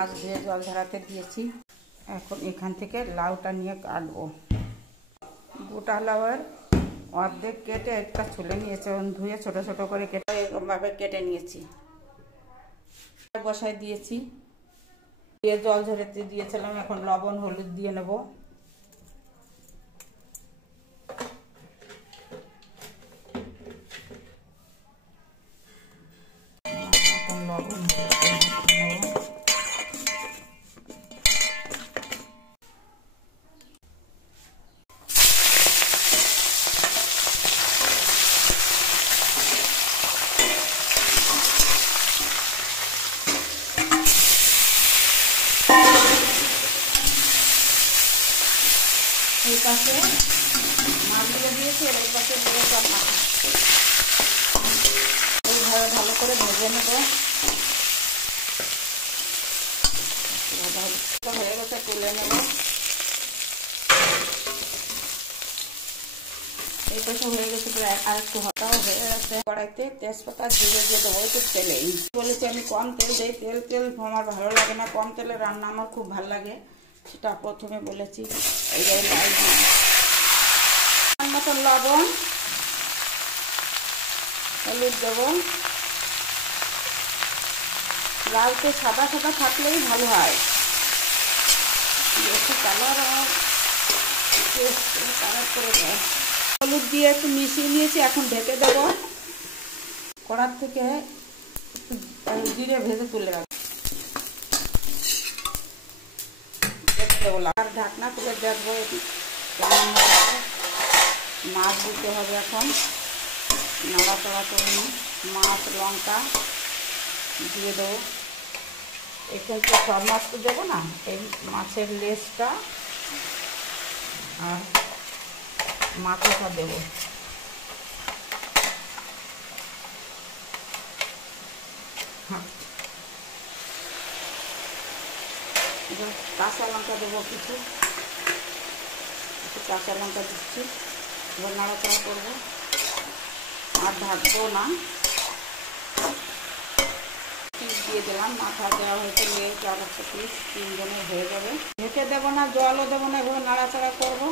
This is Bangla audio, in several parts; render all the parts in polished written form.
মাছ ধুয়ে জল ঝরাতে দিয়েছি। এখন এখান থেকে লাউটা নিয়ে কাটবো। গোটা লাউয়ের অর্ধেক কেটে একটা ছুলে নিয়েছি, ধুয়ে ছোট ছোট করে কেটে এরকমভাবে কেটে নিয়েছি। বসায় দিয়েছি, দিয়ে জল ঝরাতে দিয়েছিলাম। এখন লবণ হলুদ দিয়ে নেব। লবণ এই পাশে মাছগুলো দিয়েছি, আর এই পাশে দিয়ে সব মাছ এইভাবে ভালো করে ভেজে নেব। হয়ে গেছে, তুলে নেব। এই পাশে হয়ে গেছে, আর একটু হাতাও হয়ে গেছে। কড়াইতে তেজপাতা জিরে দিয়ে দেবো একটু তেলেই। বলেছি আমি কম তেল দিই, তেল আমার ভালো লাগে না। কম তেলে রান্না আমার খুব ভালো লাগে, সেটা প্রথমে বলেছি। এই মতন লবণ হলুদ দেবো। লাউতে সাদা সাদা থাকলেই ভালো হয়, বেশি কালার কালার করে দেয়। হলুদ দিয়ে একটু মিশিয়ে নিয়েছি, এখন ঢেকে দেবো। কড়ার থেকে জিরে ভেজে তুলে রাখবো, ঢেকে দেবো। আর ঢাকনা তুলে দেখবো কেমন হবে। মাছ দিতে হবে, এখন নাড়াচাড়া করে মাছ লঙ্কা দিয়ে দেবো। এখানে তো সব মাছ তো দেবো না, এই মাছের লেজটা আর মাথাটা দেবো। কাঁচা লঙ্কা দেবো, কিছু কাঁচা লঙ্কা দিচ্ছি। এবার নাড়াচাড়া করবো, আর ঢাকবো না। পিস দিয়ে দিলাম, মাথা দেওয়া হয়েছে, লেজ আর একটা পিস, তিনজনের হয়ে যাবে। ঢেকে দেবো না, জলও দেবো না, এভাবে নাড়াচাড়া করবো।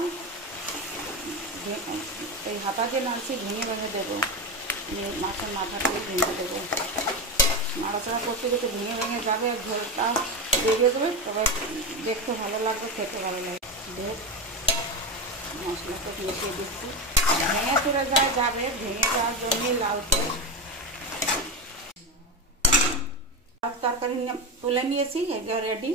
এই হাতা দিয়ে নাড়ছি, ভেঙে ভেঙে দেবো। মাছের মাথাটাকে ভেঙে দেবো। নাড়াচাড়া করতে করতে ভেঙে ভেঙে যাবে, ঝোলটা বেরিয়ে দেবে, তবে দেখতে ভালো লাগবে, খেতে ভালো লাগবে। মশলাটা মিশিয়ে দিচ্ছি। ভেঙে চলে যাবে, ভেঙে যাওয়ার জন্যই লাউতে। তরকারি তুলে নিয়েছি, এটা রেডি।